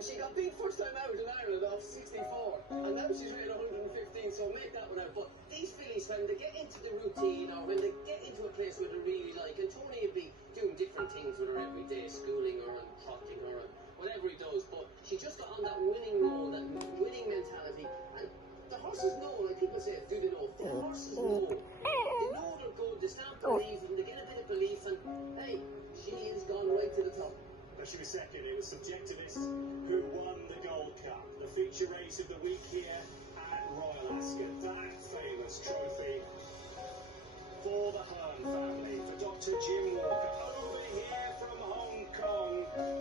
She got beat first time out in Ireland off 64, and now she's rated 115, so make that one out. But these fillies, when they get into the routine, or when they get into a place where they really like, and Tony would be doing different things with her every day, schooling her and trotting her and whatever he does, but she just got on that winning mode, that winning mentality, and the horses know, like people say, do they know? The horses know. They know they're good, they start believing, they get a bit of belief, and hey, she has gone right to the top. She was second. It was Subjectivist who won the Gold Cup, the feature race of the week here at Royal Ascot. That famous trophy for the Hearn family, for Dr. Jim Walker, over here from Hong Kong.